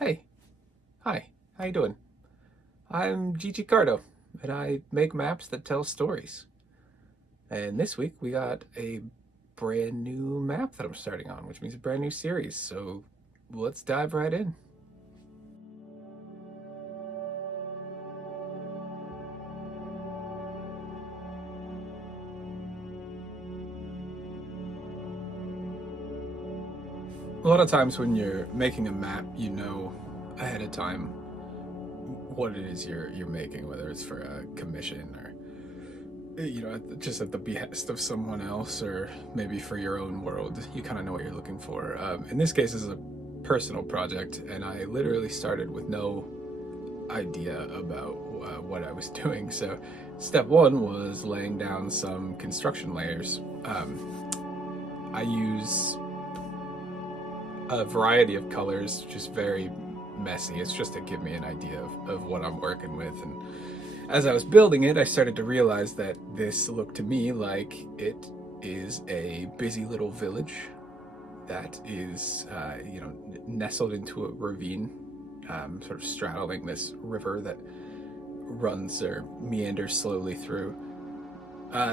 Hey, hi, how you doing? I'm Gigi Cardo, and I make maps that tell stories. And this week we got a brand new map that I'm starting on, which means a brand new series. So let's dive right in. A lot of times when you're making a map, you know ahead of time what it is you're making, whether it's for a commission or just at the behest of someone else, or maybe for your own world. You kind of know what you're looking for. In this case, this is a personal project, and I literally started with no idea about what I was doing. So, step one was laying down some construction layers. I use a variety of colors, just very messy. It's just to give me an idea of what I'm working with. And as I was building it, I started to realize that this looked to me like it is a busy little village that is, nestled into a ravine, sort of straddling this river that runs or meanders slowly through.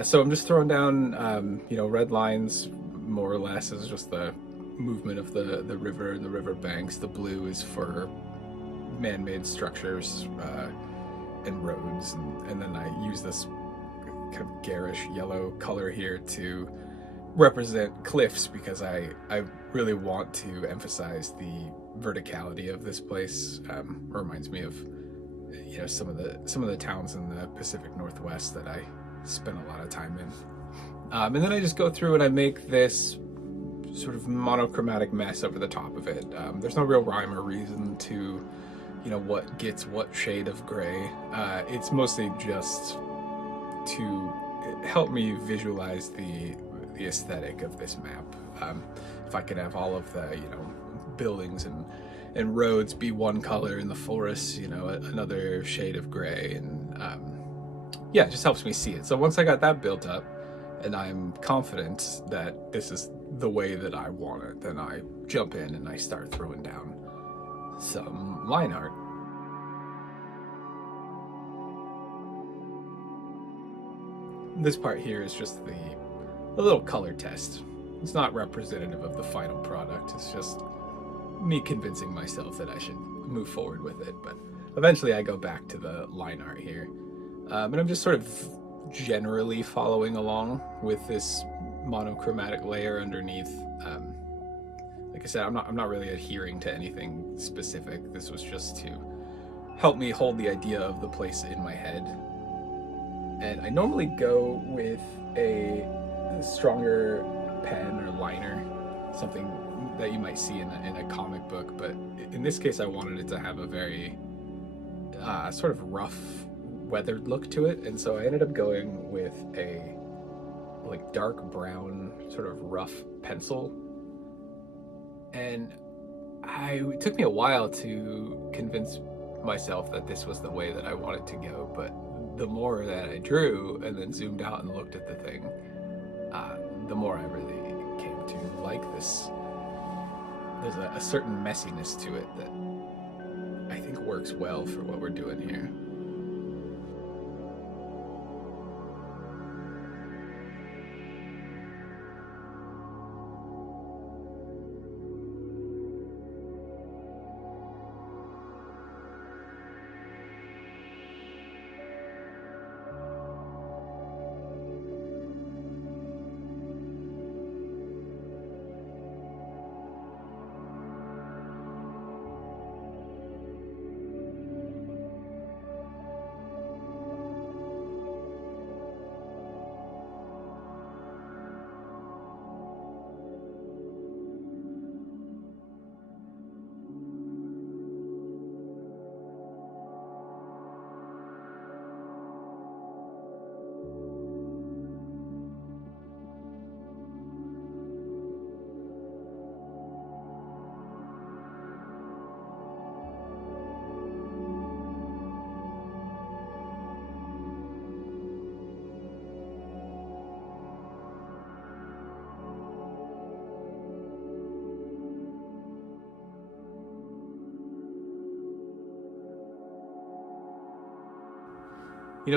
So I'm just throwing down, red lines, more or less, as just the movement of the river and the river banks. The blue is for man-made structures and roads, and then I use this kind of garish yellow color here to represent cliffs because I really want to emphasize the verticality of this place. Reminds me of some of the towns in the Pacific Northwest that I spent a lot of time in. And then I just go through and I make this sort of monochromatic mess over the top of it. There's no real rhyme or reason to what gets what shade of gray. It's mostly just to help me visualize the aesthetic of this map. If I could have all of the buildings and roads be one color, in the forests another shade of gray, and yeah, it just helps me see it. So once I got that built up and I'm confident that this is the way that I want it, then I jump in and I start throwing down some line art. This part here is just the little color test. It's not representative of the final product. It's just me convincing myself that I should move forward with it. But eventually I go back to the line art here. And I'm just sort of generally following along with this monochromatic layer underneath. Like I said, I'm not really adhering to anything specific. This was just to help me hold the idea of the place in my head. And I normally go with a stronger pen or liner, something that you might see in a comic book. But in this case, I wanted it to have a very sort of rough, weathered look to it, and so I ended up going with a like dark brown, sort of rough pencil. And it took me a while to convince myself that this was the way that I wanted to go, but the more that I drew and then zoomed out and looked at the thing, the more I really came to like this. There's a certain messiness to it that I think works well for what we're doing here.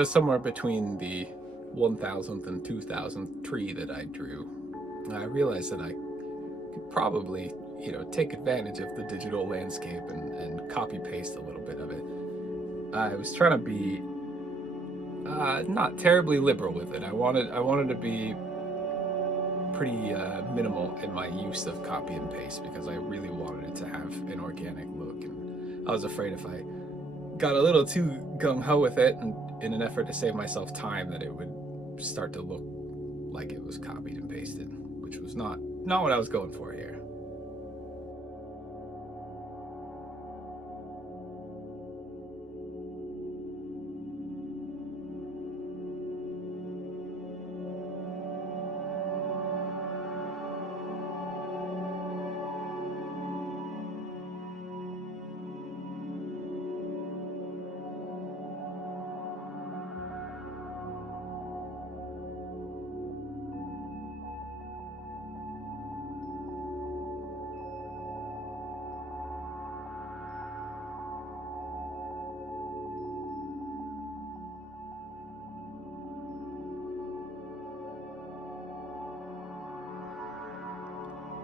somewhere between the 1000th and 2000th tree that I drew, I realized that I could probably, take advantage of the digital landscape and copy paste a little bit of it. I was trying to be not terribly liberal with it. I wanted to be pretty minimal in my use of copy and paste because I really wanted it to have an organic look, and I was afraid if I got a little too gung ho with it, and in an effort to save myself time, that it would start to look like it was copied and pasted, which was not what I was going for here.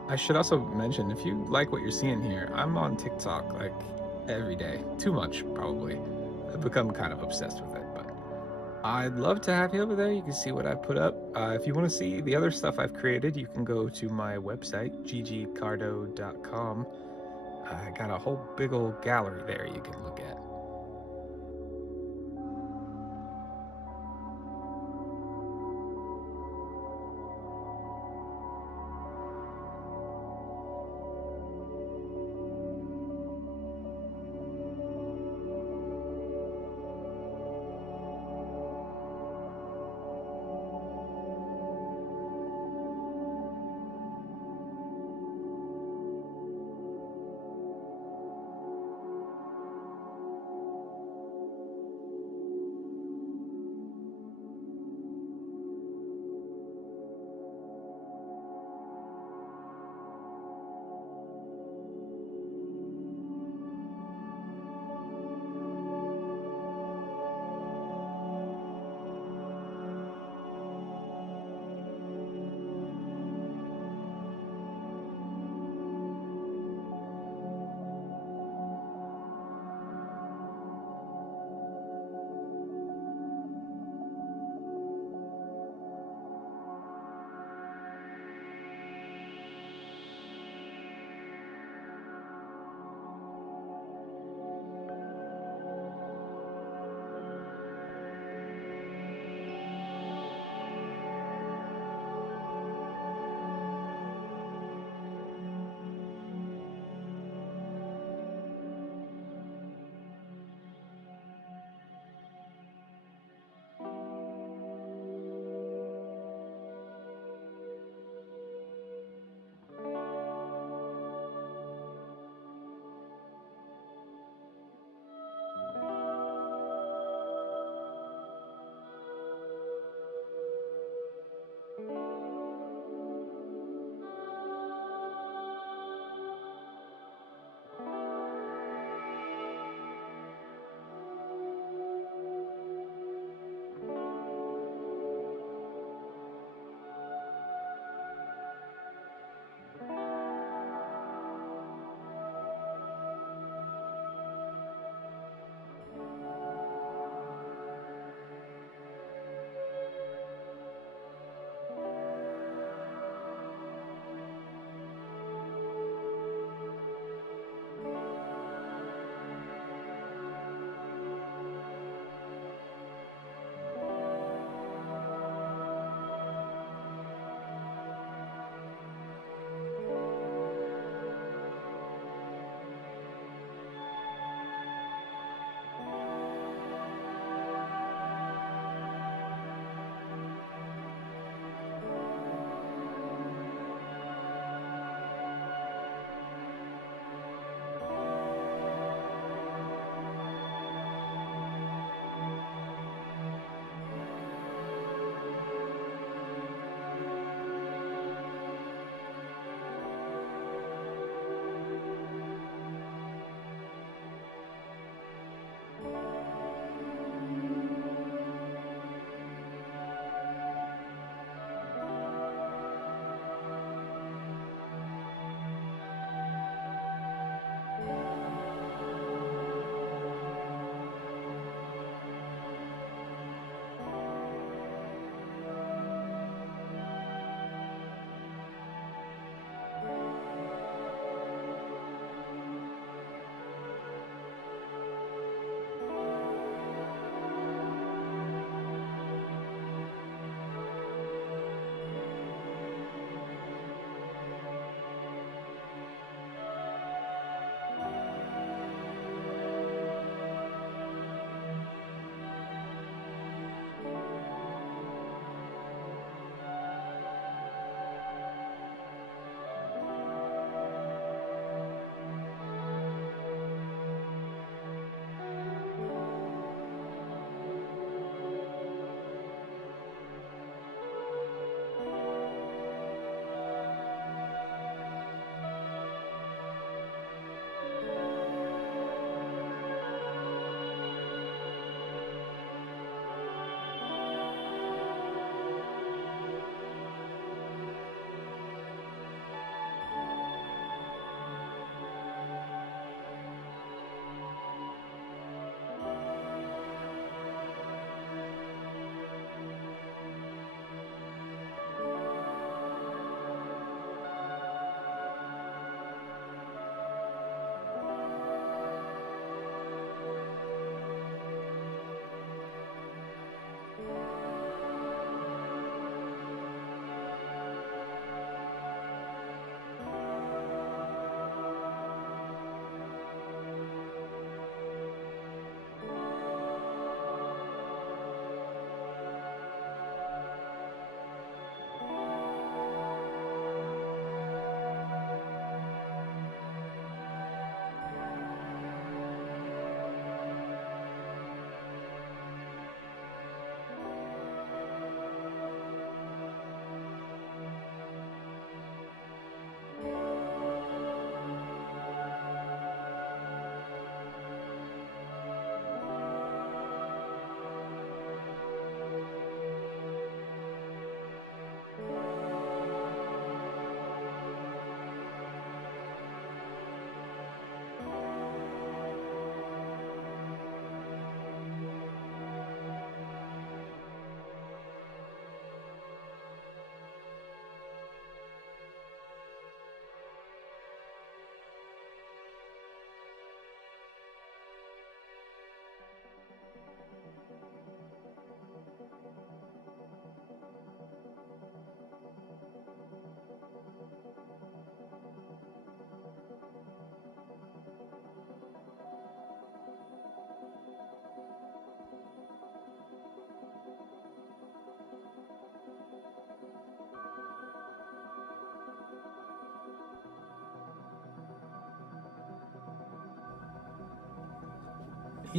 I should also mention, if you like what you're seeing here, I'm on TikTok like every day. Too much, probably. I've become kind of obsessed with it, but I'd love to have you over there. You can see what I put up. If you want to see the other stuff I've created, you can go to my website, ggcardo.com. I got a whole big old gallery there you can look at.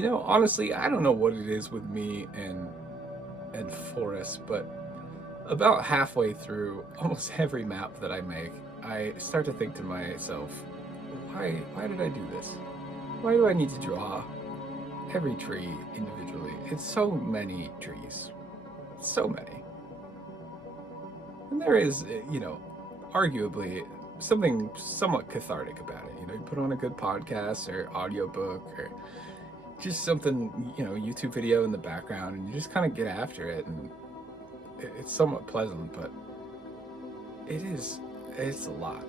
Honestly, I don't know what it is with me and forests, but about halfway through almost every map that I make, I start to think to myself, why did I do this? Why do I need to draw every tree individually? It's so many trees. So many. And there is, arguably something somewhat cathartic about it. You put on a good podcast or audiobook or just something, YouTube video in the background, and you just kind of get after it, and it's somewhat pleasant, but it's a lot.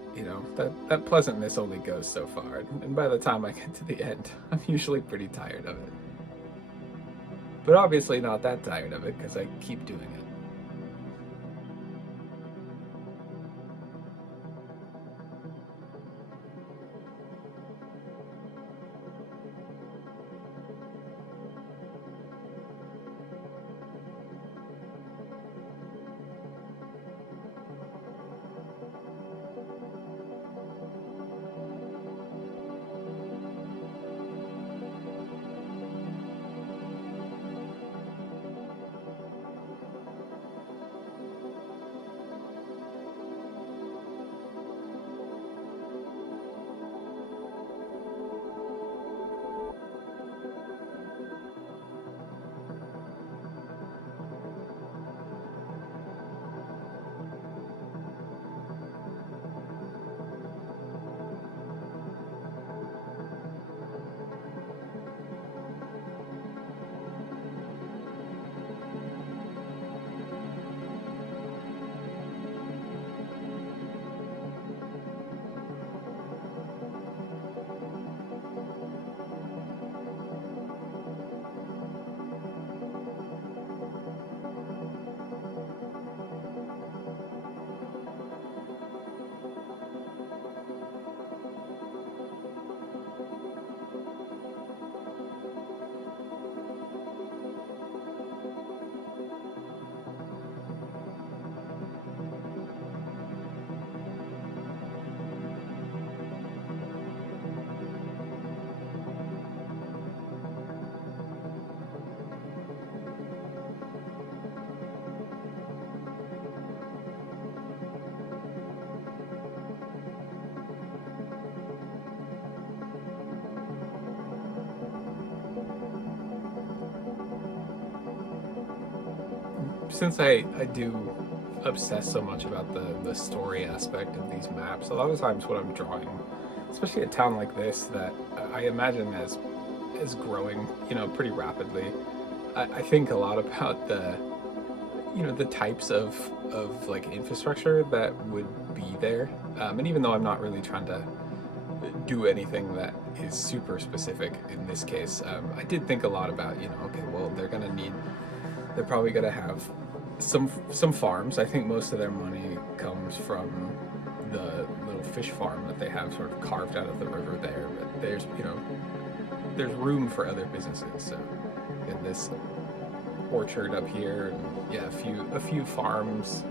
That pleasantness only goes so far, and by the time I get to the end, I'm usually pretty tired of it. But obviously not that tired of it because I keep doing it. Since I do obsess so much about the story aspect of these maps, a lot of times when I'm drawing, especially a town like this that I imagine as growing, pretty rapidly, I think a lot about the types of like infrastructure that would be there. And even though I'm not really trying to do anything that is super specific in this case, I did think a lot about, okay, well, they're probably gonna have some farms. I think most of their money comes from the little fish farm that they have sort of carved out of the river there. But there's room for other businesses. So in this orchard up here, and yeah, a few farms.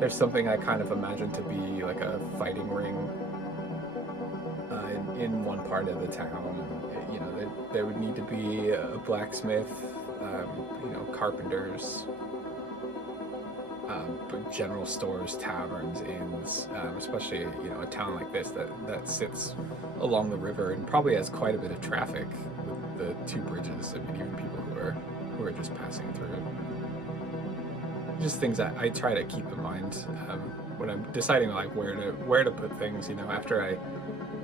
There's something I kind of imagine to be like a fighting ring in one part of the town. There would need to be a blacksmith, carpenters, general stores, taverns, inns, especially a town like this that sits along the river and probably has quite a bit of traffic with the two bridges. I mean, even people who are just passing through. Just things that I try to keep in mind when I'm deciding like where to put things. After I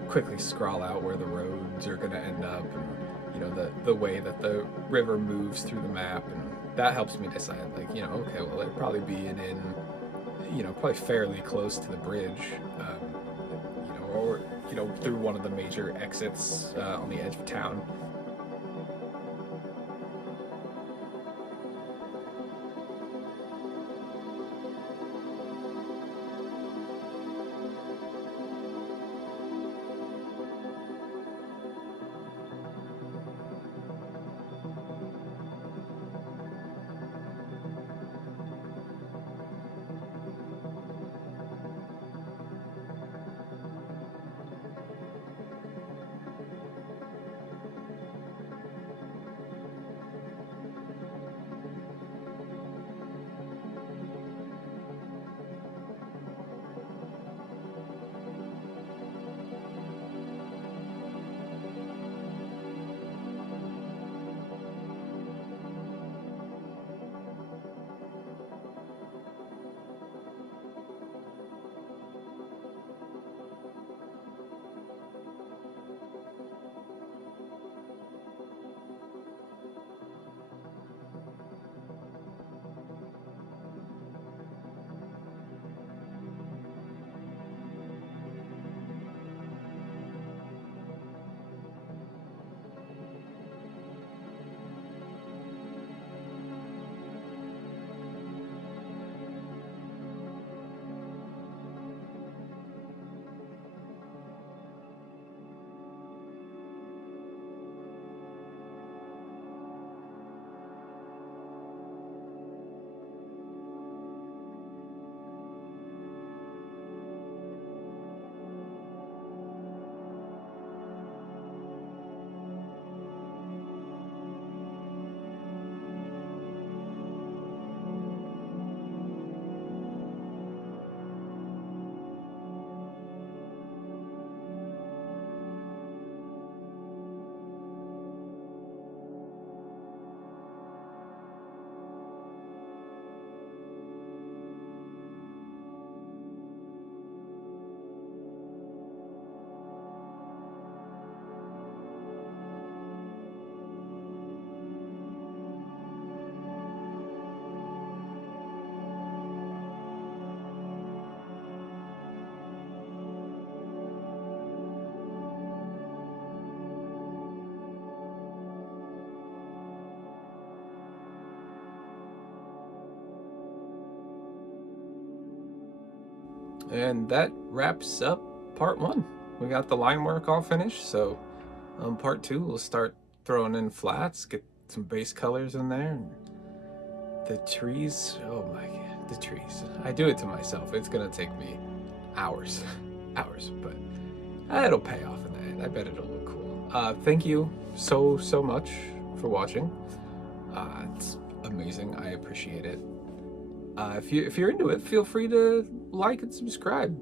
quickly scrawl out where the roads are going to end up, and the way that the river moves through the map, and that helps me decide like okay, well, it'd probably be an inn, probably fairly close to the bridge, or through one of the major exits on the edge of town. And that wraps up part one. We got the line work all finished, so part two we'll start throwing in flats, get some base colors in there. And the trees, oh my god, the trees. I do it to myself. It's gonna take me hours, hours, but it'll pay off in the end. I bet it'll look cool. Thank you so much for watching. It's amazing. I appreciate it. If you're into it, feel free to like and subscribe.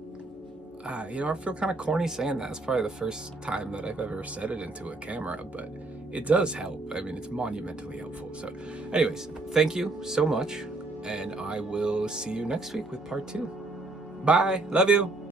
You know, I feel kind of corny saying that. It's probably the first time that I've ever said it into a camera, but it does help. I mean, it's monumentally helpful. So, anyways, thank you so much, and I will see you next week with part two. Bye. Love you.